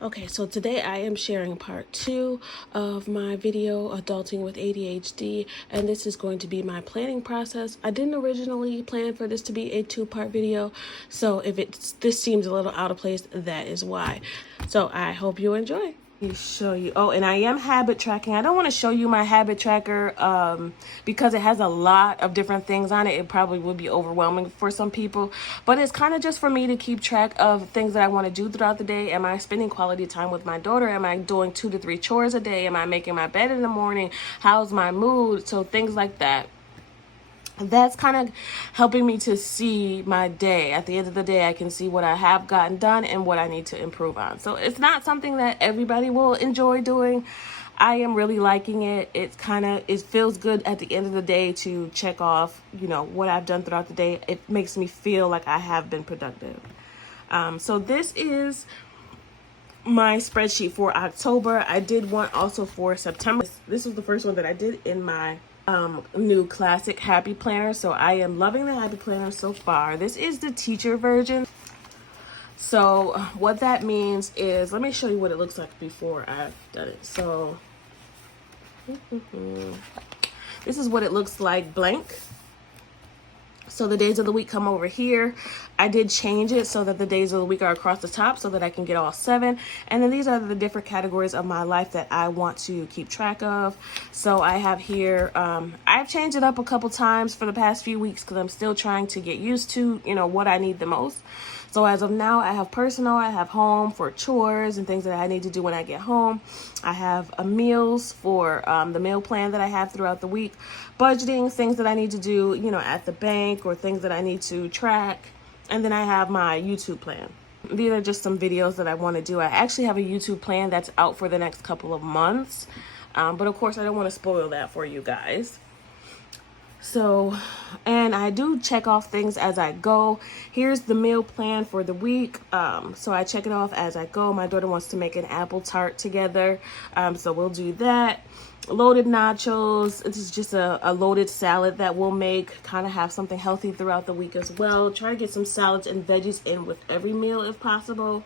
Okay, so today I am sharing part 2 of my video, Adulting with ADHD, and this is going to be my planning process. I didn't originally plan for this to be a 2-part video, so if this seems a little out of place, that is why. So I hope you enjoy. Show you. Oh, and I am habit tracking. I don't want to show you my habit tracker because it has a lot of different things on it. It probably would be overwhelming for some people, but it's kind of just for me to keep track of things that I want to do throughout the day. Am I spending quality time with my daughter? Am I doing 2 to 3 chores a day? Am I making my bed in the morning? How's my mood? So things like that. That's kind of helping me to see my day. At the end of the day, I can see what I have gotten done and what I need to improve on. So it's not something that everybody will enjoy doing. I am really liking it. It feels good at the end of the day to check off, what I've done throughout the day. It makes me feel like I have been productive. So this is my spreadsheet for October. I did one also for September. This was the first one that I did in my new classic happy planner, so I am loving the happy planner so far. This is the teacher version. So what that means is, let me show you what it looks like before I've done it. So this is what it looks like blank. So the days of the week come over here. I did change it so that the days of the week are across the top so that I can get all 7. And then these are the different categories of my life that I want to keep track of. So I have here, I've changed it up a couple times for the past few weeks because I'm still trying to get used to, what I need the most. So as of now, I have personal, I have home for chores and things that I need to do when I get home. I have meals for the meal plan that I have throughout the week. Budgeting, things that I need to do, at the bank or things that I need to track. And then I have my YouTube plan. These are just some videos that I want to do. I actually have a YouTube plan that's out for the next couple of months. But of course, I don't want to spoil that for you guys. So, and I do check off things as I go. Here's the meal plan for the week. So I check it off as I go. My daughter wants to make an apple tart together. So we'll do that. Loaded nachos. This is just a loaded salad that we'll make. Kind of have something healthy throughout the week as well. Try to get some salads and veggies in with every meal if possible.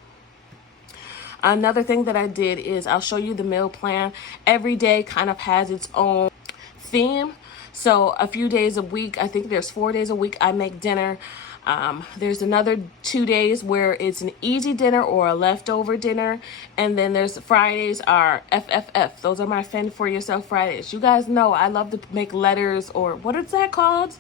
Another thing that I did is I'll show you the meal plan. Every day kind of has its own theme. So a few days a week, I think there's 4 days a week I make dinner. There's another 2 days where it's an easy dinner or a leftover dinner. And then there's Fridays are FFF. Those are my Fend for Yourself Fridays. You guys know I love to make letters, or what is that called?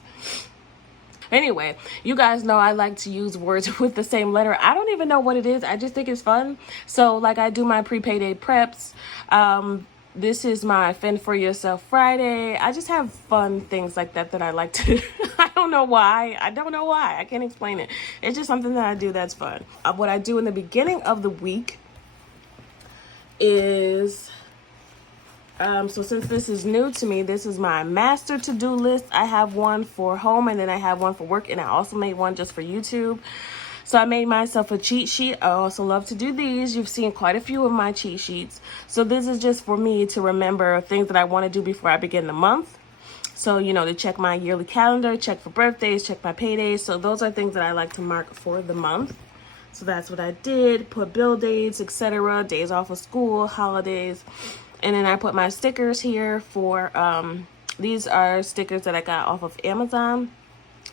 Anyway, you guys know I like to use words with the same letter. I don't even know what it is. I just think it's fun. So like I do my pre-payday preps. This is my Fend for Yourself Friday. I just have fun things like that I like to do. I don't know why. I can't explain it. It's just something that I do that's fun. What I do in the beginning of the week is, so since this is new to me, this is my master to-do list. I have one for home and then I have one for work, and I also made one just for YouTube. So I made myself a cheat sheet. I also love to do these. You've seen quite a few of my cheat sheets. So this is just for me to remember things that I want to do before I begin the month. So, to check my yearly calendar, check for birthdays, check my paydays. So those are things that I like to mark for the month. So that's what I did. Put bill dates, etc., days off of school, holidays. And then I put my stickers here for, these are stickers that I got off of Amazon.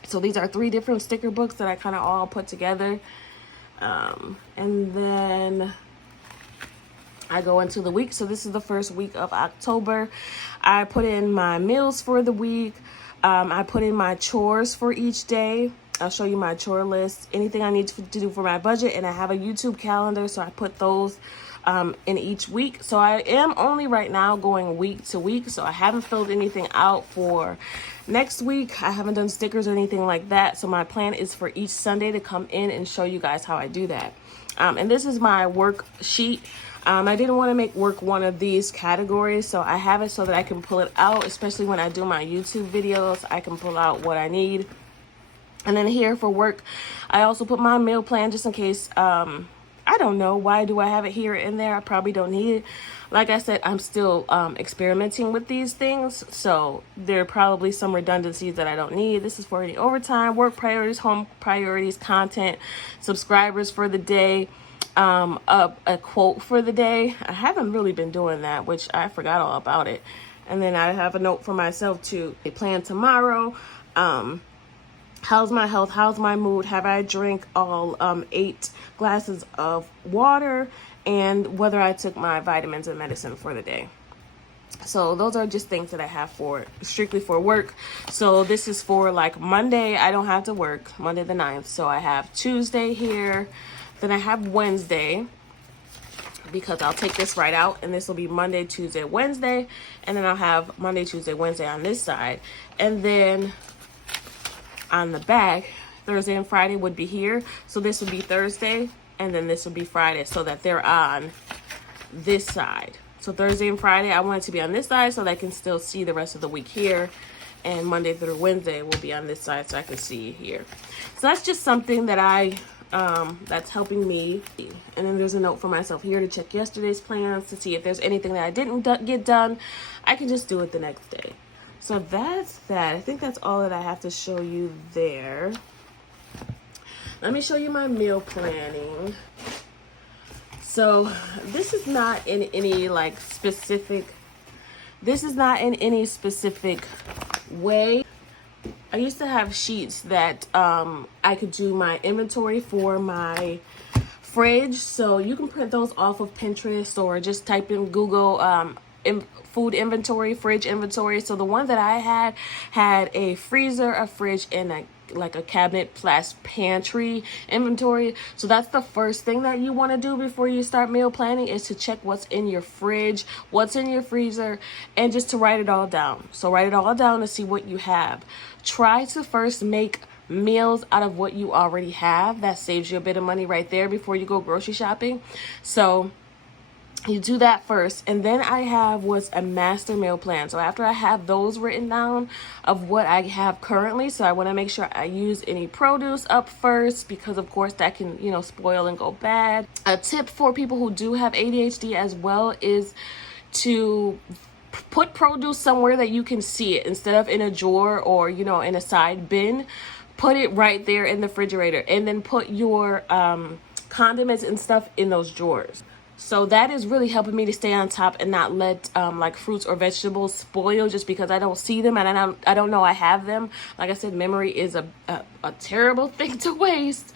So these are 3 different sticker books that I kind of all put together. And then I go into the week. So this is the first week of October. I put in my meals for the week. I put in my chores for each day. I'll show you my chore list, anything I need to do for my budget. And I have a YouTube calendar, so I put those in each week. So I am only right now going week to week. So I haven't filled anything out for next week. I haven't done stickers or anything like that. So my plan is for each Sunday to come in and show you guys how I do that. And this is my work sheet. I didn't want to make work one of these categories, so I have it so that I can pull it out, especially when I do my YouTube videos. I can pull out what I need. And then here for work, I also put my meal plan just in case. I I don't know. Why do I have it here and there? I probably don't need it. Like I said, I'm still experimenting with these things. So there are probably some redundancies that I don't need. This is for any overtime, work priorities, home priorities, content, subscribers for the day, a quote for the day. I haven't really been doing that, which I forgot all about it. And then I have a note for myself to plan tomorrow. How's my health? How's my mood? Have I drank all 8 glasses of water? And whether I took my vitamins and medicine for the day. So those are just things that I have for strictly for work. So this is for like Monday. I don't have to work Monday the 9th. So I have Tuesday here. Then I have Wednesday, because I'll take this right out, and this will be Monday, Tuesday, Wednesday. And then I'll have Monday, Tuesday, Wednesday on this side. And then on the back, Thursday and Friday would be here. So this would be Thursday, and then this would be Friday, so that they're on this side. So Thursday and Friday, I want it to be on this side so that I can still see the rest of the week here. And Monday through Wednesday will be on this side so I can see here. So that's just something that that's helping me. And then there's a note for myself here to check yesterday's plans to see if there's anything that I didn't get done. I can just do it the next day. So that's that. I think that's all that I have to show you there. Let me show you my meal planning. So this is not in any like specific, way. I used to have sheets that I could do my inventory for my fridge. So you can print those off of Pinterest or just type in Google food inventory, fridge inventory. So the one that I had a freezer, a fridge, and a cabinet / pantry inventory. So that's the first thing that you want to do before you start meal planning, is to check what's in your fridge, what's in your freezer, and just to write it all down. So write it all down to see what you have. Try to first make meals out of what you already have. That saves you a bit of money right there before you go grocery shopping. So you do that first, and then I have what's a master meal plan. So after I have those written down of what I have currently, so I want to make sure I use any produce up first, because of course that can, spoil and go bad. A tip for people who do have ADHD as well is to put produce somewhere that you can see it, instead of in a drawer or, in a side bin. Put it right there in the refrigerator, and then put your condiments and stuff in those drawers. So that is really helping me to stay on top and not let like fruits or vegetables spoil just because I don't see them and I don't know I have them. Like I said, memory is a terrible thing to waste.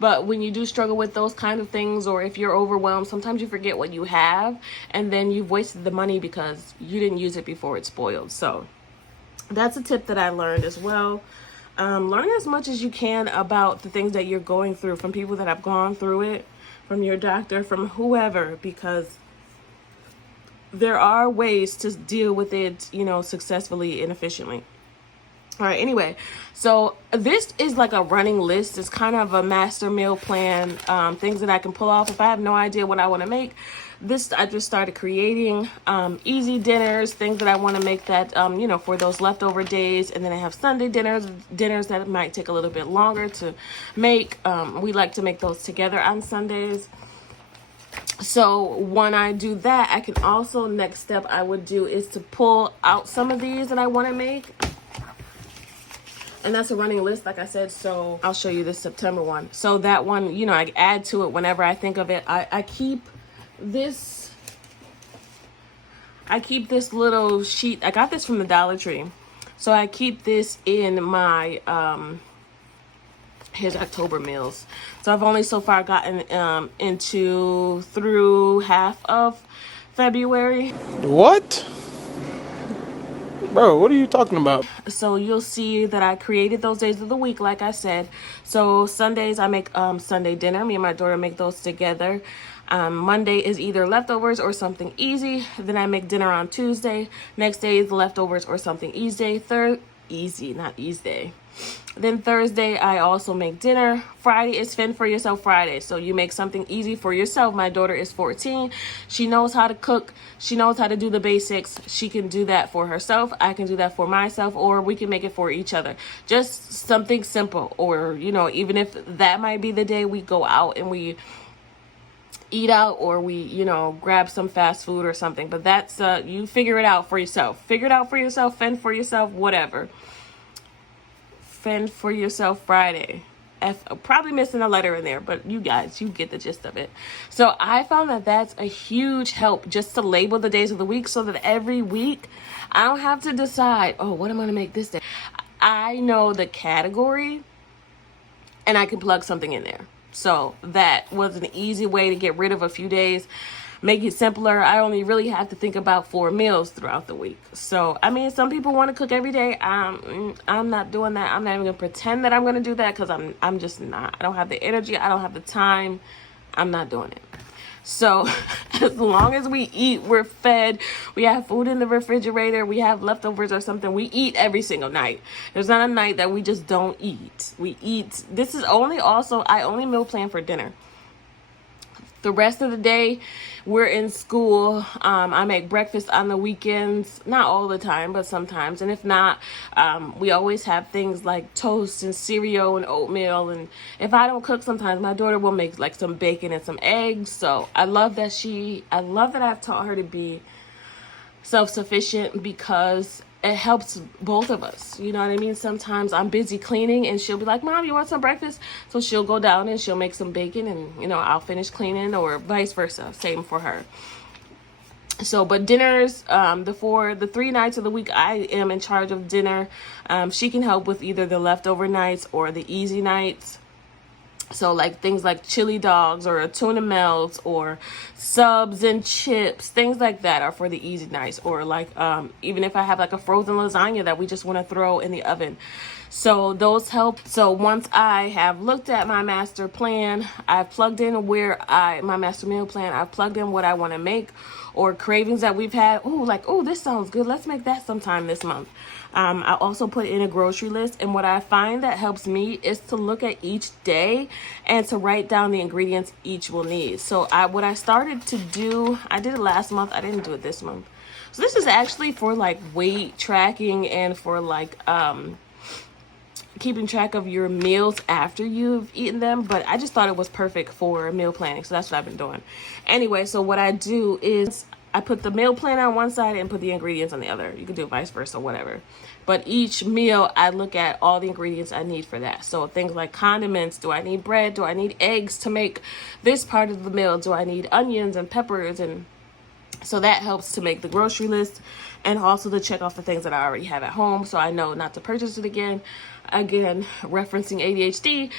But when you do struggle with those kind of things, or if you're overwhelmed, sometimes you forget what you have, and then you've wasted the money because you didn't use it before it spoiled. So that's a tip that I learned as well. Learn as much as you can about the things that you're going through from people that have gone through it, from your doctor, from whoever, because there are ways to deal with it, successfully and efficiently. All right, anyway, so this is like a running list. It's kind of a master meal plan, things that I can pull off if I have no idea what I want to make. This, I just started creating easy dinners, things that I want to make that, for those leftover days. And then I have Sunday dinners that might take a little bit longer to make. We like to make those together on Sundays. So when I do that, I can also, next step I would do is to pull out some of these that I want to make. And that's a running list, like I said. So I'll show you this September one. So that one, I add to it whenever I think of it. I keep this little sheet. I got this from the Dollar Tree. So I keep this in my, here's October meals. So I've only so far gotten through half of February. What? Bro, what are you talking about? So you'll see that I created those days of the week, like I said. So Sundays, I make Sunday dinner. Me and my daughter make those together. Monday is either leftovers or something easy. Then I make dinner on Tuesday. Next day is leftovers or something easy. Then Thursday, I also make dinner. Friday is Fend for Yourself Friday. So you make something easy for yourself. My daughter is 14. She knows how to cook. She knows how to do the basics. She can do that for herself. I can do that for myself, or we can make it for each other. Just something simple. Or, even if that might be the day we go out and we eat out or we, you know, grab some fast food or something. But that's, you figure it out for yourself. Figure it out for yourself, fend for yourself, whatever. Fend for yourself Friday. Probably missing a letter in there, but you guys, you get the gist of it. So I found that that's a huge help, just to label the days of the week, so that every week I don't have to decide, oh, what am I going to make this day? I know the category and I can plug something in there. So that was an easy way to get rid of a few days, make it simpler. I only really have to think about 4 meals throughout the week. So, I mean, some people want to cook every day. I'm not doing that. I'm not even going to pretend that I'm going to do that, because I'm just not. I don't have the energy. I don't have the time. I'm not doing it. So as long as we eat, we're fed, we have food in the refrigerator, we have leftovers or something, we eat every single night. There's not a night that we just don't eat. We eat. This is only also, I only meal plan for dinner. The rest of the day, we're in school. I make breakfast on the weekends, not all the time, but sometimes. And if not, we always have things like toast and cereal and oatmeal. And if I don't cook, sometimes my daughter will make like some bacon and some eggs. So I love that I've taught her to be self-sufficient, because it helps both of us. You know what I mean? Sometimes I'm busy cleaning and she'll be like, Mom, you want some breakfast? So she'll go down and she'll make some bacon, and, you know, I'll finish cleaning, or vice versa. Same for her. So, but dinners, the 3 nights of the week, I am in charge of dinner. She can help with either the leftover nights or the easy nights. So like things like chili dogs or a tuna melt or subs and chips, things like that are for the easy nights. Or like even if I have like a frozen lasagna that we just want to throw in the oven. So those help. So once I have looked at my master plan, I've plugged in my master meal plan, I've plugged in what I want to make, or cravings that we've had. Oh, this sounds good. Let's make that sometime this month. I also put in a grocery list, and what I find that helps me is to look at each day and to write down the ingredients each will need. So what I started to do, I did it last month. I didn't do it this month. So this is actually for like weight tracking and for like keeping track of your meals after you've eaten them, but I just thought it was perfect for meal planning, so that's what I've been doing. Anyway, so what I do is I put the meal plan on one side and put the ingredients on the other. You can do it vice versa, whatever. But each meal, I look at all the ingredients I need for that. So things like condiments. Do I need bread? Do I need eggs to make this part of the meal? Do I need onions and peppers? And so that helps to make the grocery list, and also to check off the things that I already have at home, so I know not to purchase it again. Again, referencing ADHD,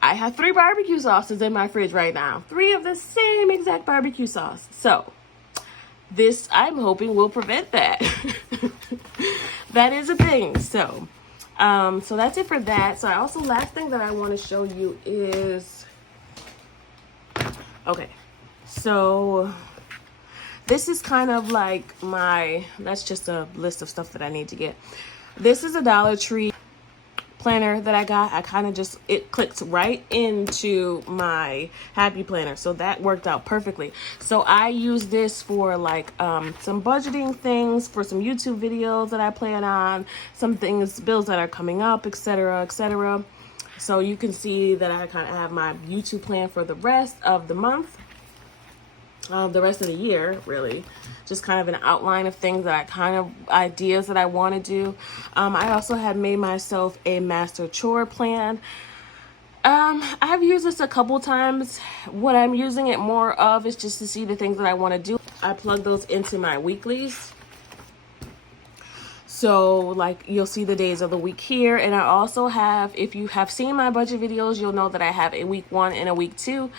I have 3 barbecue sauces in my fridge right now. 3 of the same exact barbecue sauce. So this, I'm hoping, will prevent that. That is a thing. So so that's it for that. So also, last thing that I want to show you is, okay, so this is kind of like that's just a list of stuff that I need to get. This is a Dollar Tree planner that I got. I kind of just, it clicked right into my happy planner, so that worked out perfectly. So I use this for like some budgeting things, for some YouTube videos that I plan on, some things, bills that are coming up, etc., etc. So you can see that I kind of have my YouTube plan for the rest of the month, the rest of the year, really. Just kind of an outline of things ideas that I want to do. I also have made myself a master chore plan. I've used this a couple times. What I'm using it more of is just to see the things that I want to do. I plug those into my weeklies. So like you'll see the days of the week here. And I also have, if you have seen my budget videos, you'll know that I have a week 1 and a week 2.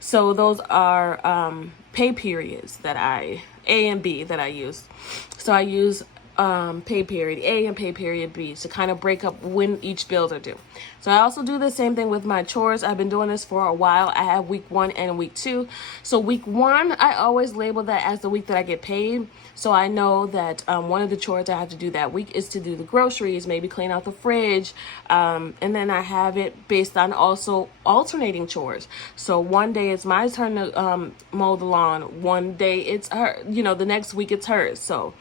So those are pay periods that A and B that I use. So I use pay period A and pay period B to kind of break up when each bills are due. So I also do the same thing with my chores. I've been doing this for a while. I have week 1 and week 2. So week 1, I always label that as the week that I get paid. So I know that one of the chores I have to do that week is to do the groceries, maybe clean out the fridge. And then I have it based on also alternating chores. So one day it's my turn to mow the lawn. One day it's her, the next week it's hers. So,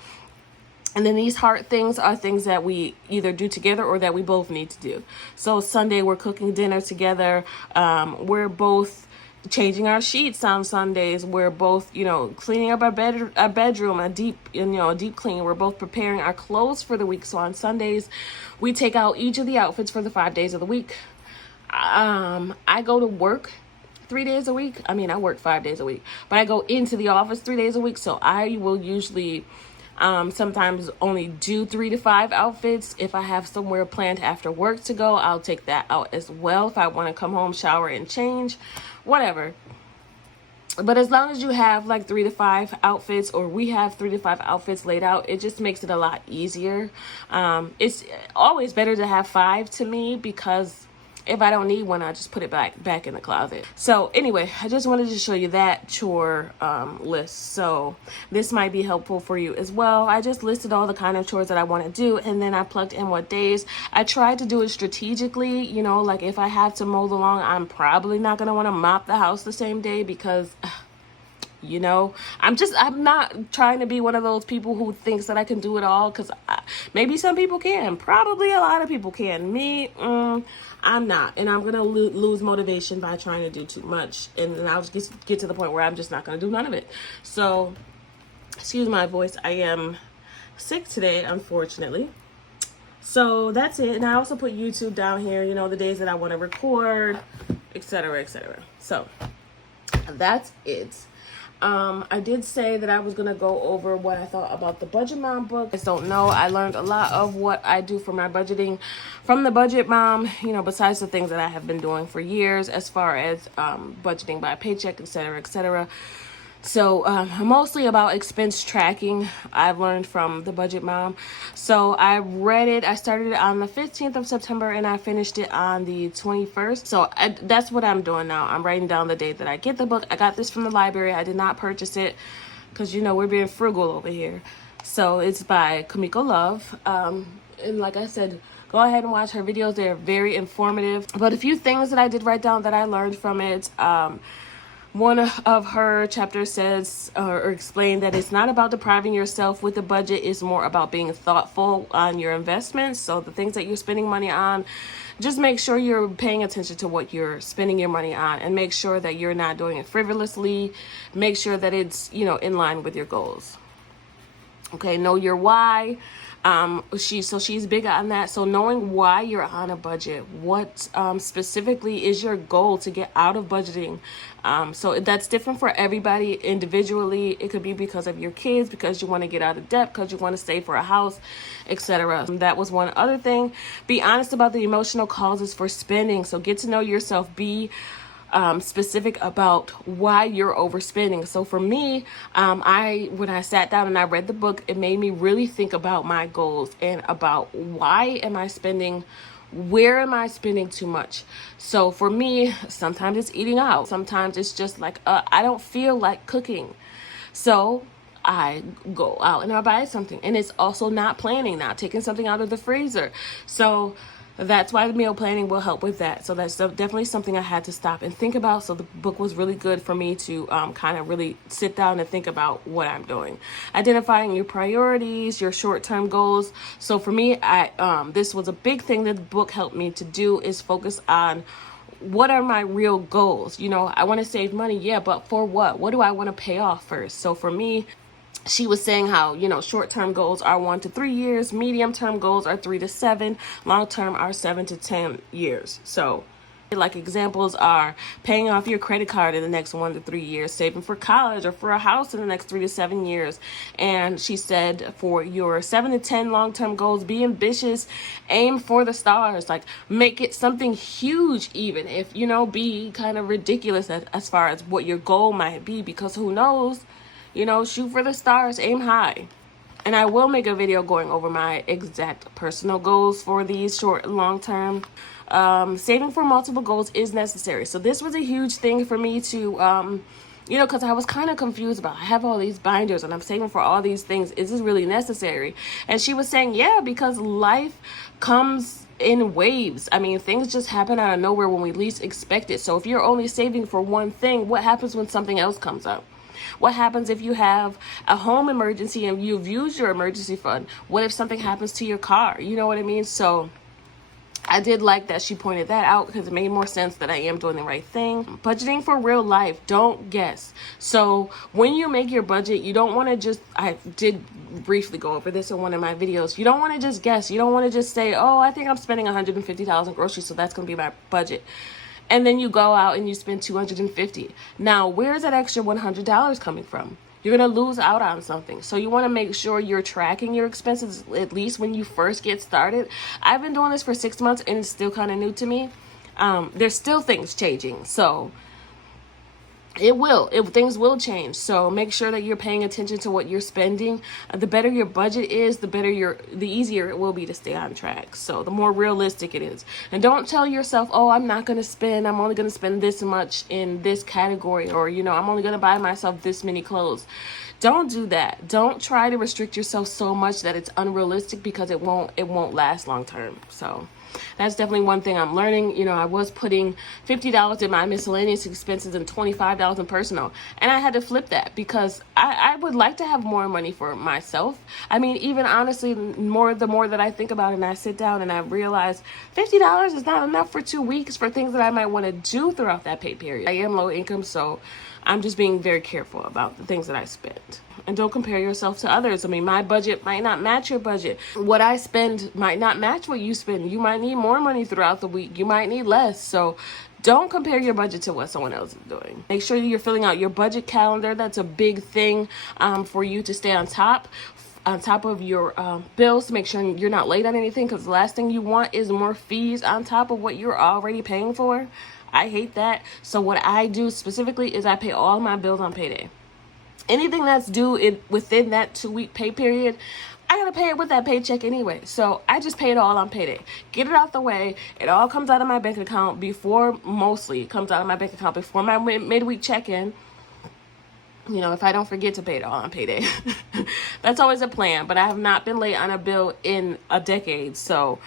and then these hard things are things that we either do together or that we both need to do. So Sunday we're cooking dinner together. We're both changing our sheets on Sundays. We're both, cleaning up our bedroom, a deep clean. We're both preparing our clothes for the week. So on Sundays, we take out each of the outfits for the 5 days of the week. I go to work 3 days a week. I mean, I work 5 days a week, but I go into the office 3 days a week. So I will usually sometimes only do 3 to 5 outfits. If I have somewhere planned after work to go, I'll take that out as well. If I want to come home, shower, and change, whatever. But as long as you have like 3 to 5 outfits, or we have 3 to 5 outfits laid out, it just makes it a lot easier. It's always better to have 5 to me, because if I don't need one, I just put it back in the closet. So anyway, I just wanted to show you that chore list. So this might be helpful for you as well. I just listed all the kind of chores that I want to do, and then I plugged in what days. I tried to do it strategically. Like if I have to mow the lawn, I'm probably not going to want to mop the house the same day, because I'm not trying to be one of those people who thinks that I can do it all, because maybe some people can. Probably a lot of people can. Me, I'm not. And I'm going to lose motivation by trying to do too much. And then I'll just get to the point where I'm just not going to do none of it. So, excuse my voice. I am sick today, unfortunately. So that's it. And I also put YouTube down here, the days that I want to record, etc., etc. So that's it. I did say that I was going to go over what I thought about the Budget Mom book. I just don't know. I learned a lot of what I do for my budgeting from the Budget Mom, besides the things that I have been doing for years, as far as budgeting by paycheck, etc., etc. So mostly about expense tracking I've learned from the Budget Mom. So I read it. I started it on the 15th of September and I finished it on the 21st. So that's what I'm doing now. I'm writing down the date that I get the book. I got this from the library. I did not purchase it because, we're being frugal over here. So it's by Kamiko Love. And like I said, go ahead and watch her videos. They're very informative. But a few things that I did write down that I learned from it. One of her chapters says or explained that it's not about depriving yourself with the budget. It's more about being thoughtful on your investments. So the things that you're spending money on, just make sure you're paying attention to what you're spending your money on, and make sure that you're not doing it frivolously. Make sure that it's, in line with your goals. Okay, know your why. She's big on that. So knowing why you're on a budget, what specifically is your goal to get out of budgeting. So that's different for everybody individually. It could be because of your kids, because you want to get out of debt, because you want to save for a house, etc. That was one other thing. Be honest about the emotional causes for spending. So get to know yourself. Be specific about why you're overspending. So for me, when I sat down and I read the book, it made me really think about my goals and about why am I spending, where am I spending too much. So for me, sometimes it's eating out. Sometimes it's just like, I don't feel like cooking. So I go out and I buy something. And it's also not planning, not taking something out of the freezer. So that's why the meal planning will help with that. So that's definitely something I had to stop and think about. So the book was really good for me to kind of really sit down and think about what I'm doing. Identifying your priorities, your short-term goals. So for me, this was a big thing that the book helped me to do, is focus on what are my real goals. I want to save money. Yeah, but for what? What do I want to pay off first? So for me, she was saying how, short-term goals are 1 to 3 years, medium-term goals are 3 to 7, long-term are 7 to 10 years. So like examples are paying off your credit card in the next 1 to 3 years, saving for college or for a house in the next 3 to 7 years. And she said for your 7 to 10 long-term goals, be ambitious, aim for the stars, like make it something huge, even if, be kind of ridiculous as far as what your goal might be, because who knows? Shoot for the stars, aim high. And I will make a video going over my exact personal goals for these short and long term. Saving for multiple goals is necessary. So this was a huge thing for me to, because I was kind of confused about, I have all these binders and I'm saving for all these things. Is this really necessary? And she was saying, yeah, because life comes in waves. I mean, things just happen out of nowhere when we least expect it. So if you're only saving for one thing, what happens when something else comes up? What happens if you have a home emergency and you've used your emergency fund? What if something happens to your car? You know what I mean? So I did like that she pointed that out because it made more sense that I am doing the right thing. Budgeting for real life. Don't guess. So when you make your budget, you don't want to just, I did briefly go over this in one of my videos. You don't want to just guess. You don't want to just say, oh, I think I'm spending $150 on groceries, so that's going to be my budget. And then you go out and you spend $250. Now, where's that extra $100 coming from? You're going to lose out on something. So you want to make sure you're tracking your expenses, at least when you first get started. I've been doing this for 6 months and it's still kind of new to me. There's still things changing. So things will change. So make sure that you're paying attention to what you're spending. The better your budget is, the easier it will be to stay on track. So the more realistic it is. And don't tell yourself, oh, I'm only going to spend this much in this category, or, I'm only going to buy myself this many clothes. Don't do that. Don't try to restrict yourself so much that it's unrealistic, because it won't last long term. So that's definitely one thing I'm learning. I was putting $50 in my miscellaneous expenses and $25 in personal. And I had to flip that, because I would like to have more money for myself. I mean, even honestly, the more that I think about it and I sit down and I realize $50 is not enough for 2 weeks for things that I might want to do throughout that pay period. I am low income, so I'm just being very careful about the things that I spend. And don't compare yourself to others. I mean, my budget might not match your budget. What I spend might not match what you spend. You might need more money throughout the week. You might need less. So don't compare your budget to what someone else is doing. Make sure you're filling out your budget calendar. That's a big thing for you to stay on top of your bills, to make sure you're not late on anything, because the last thing you want is more fees on top of what you're already paying for. I hate that. So what I do specifically is I pay all my bills on payday. Anything that's due within that 2-week pay period, I gotta pay it with that paycheck anyway. So I just pay it all on payday. Get it out the way. It all comes out of my bank account before my midweek check-in. If I don't forget to pay it all on payday. That's always a plan, but I have not been late on a bill in a decade, so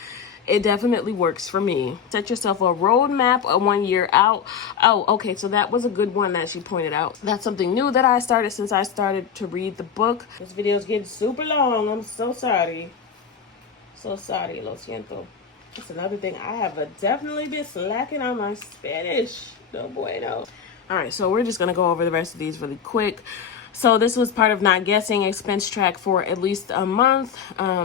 it definitely works for me. Set yourself a roadmap of 1 year out. Oh, okay, so that was a good one that she pointed out. That's something new that I started since I started to read the book. This video is getting super long. I'm so sorry. So sorry, lo siento. That's another thing. I have definitely been slacking on my Spanish. No bueno. All right, so we're just going to go over the rest of these really quick. So this was part of Not Guessing expense track for at least a month.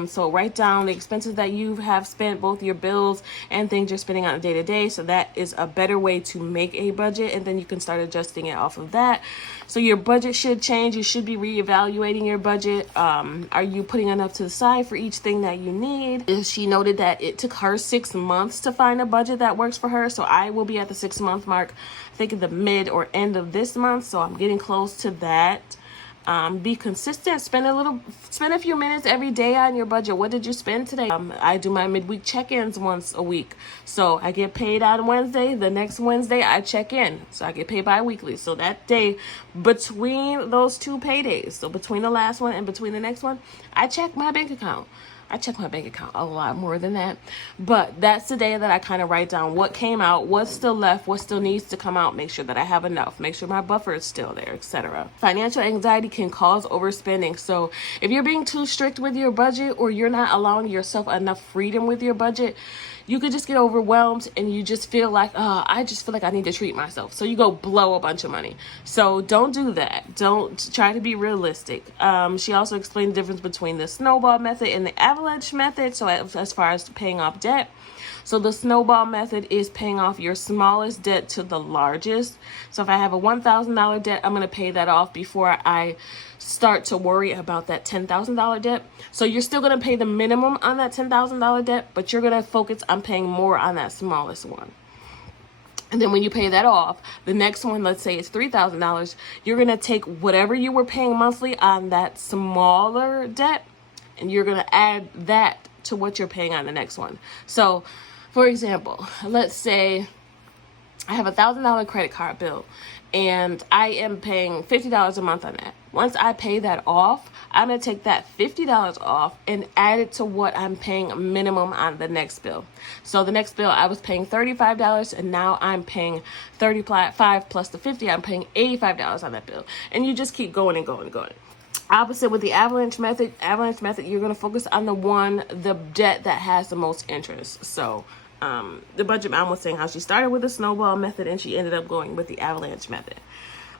So write down the expenses that you have spent, both your bills and things you're spending on a day-to-day. So that is a better way to make a budget, and then you can start adjusting it off of that. So your budget should change. You should be reevaluating your budget. Are you putting enough to the side for each thing that you need? She noted that it took her 6 months to find a budget that works for her. So I will be at the 6-month mark, I think at the mid or end of this month. So I'm getting close to that. Be consistent. Spend a few minutes every day on your budget. What did you spend today? I do my midweek check-ins once a week. So I get paid on Wednesday. The next Wednesday I check in. So I get paid bi-weekly. So that day between those 2 paydays, so between the last one and between the next one, I check my bank account. I check my bank account a lot more than that. But that's the day that I kind of write down what came out, what's still left, what still needs to come out, make sure that I have enough, make sure my buffer is still there, etc. Financial anxiety can cause overspending. So if you're being too strict with your budget, or you're not allowing yourself enough freedom with your budget, you could just get overwhelmed and you just feel like, I just feel like I need to treat myself. So you go blow a bunch of money. So don't do that. Don't try to be realistic. She also explained the difference between the snowball method and the avalanche method. So as far as paying off debt. So the snowball method is paying off your smallest debt to the largest. So if I have a $1,000 debt, I'm going to pay that off before I start to worry about that $10,000 debt. So you're still going to pay the minimum on that $10,000 debt, but you're going to focus on paying more on that smallest one. And then when you pay that off, the next one, let's say it's $3,000, you're going to take whatever you were paying monthly on that smaller debt, and you're going to add that to what you're paying on the next one. So, for example, let's say I have a $1,000 credit card bill and I am paying $50 a month on that. Once I pay that off, I'm going to take that $50 off and add it to what I'm paying minimum on the next bill. So the next bill I was paying $35 and now I'm paying $35 plus the $50. I'm paying $85 on that bill. And you just keep going and going and going. Opposite with the avalanche method, you're going to focus on the debt that has the most interest. So the budget mom was saying how she started with the snowball method and she ended up going with the avalanche method.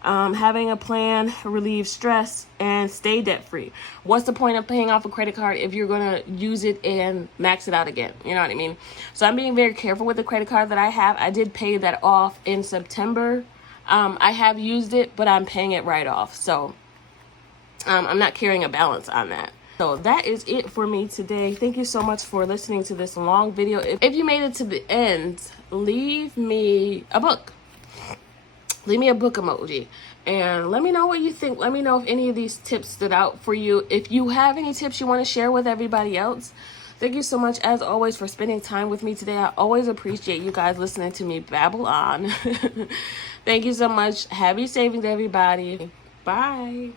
Having a plan relieves stress and stay debt free. What's the point of paying off a credit card if you're going to use it and max it out again? You know what I mean? So I'm being very careful with the credit card that I have. I did pay that off in September. I have used it, but I'm paying it right off. So I'm not carrying a balance on that. So that is it for me today. Thank you so much for listening to this long video. If you made it to the end, leave me a book. Leave me a book emoji and let me know what you think. Let me know if any of these tips stood out for you. If you have any tips you want to share with everybody else. Thank you so much, as always, for spending time with me today. I always appreciate you guys listening to me babble on. Thank you so much. Happy savings, everybody. Bye.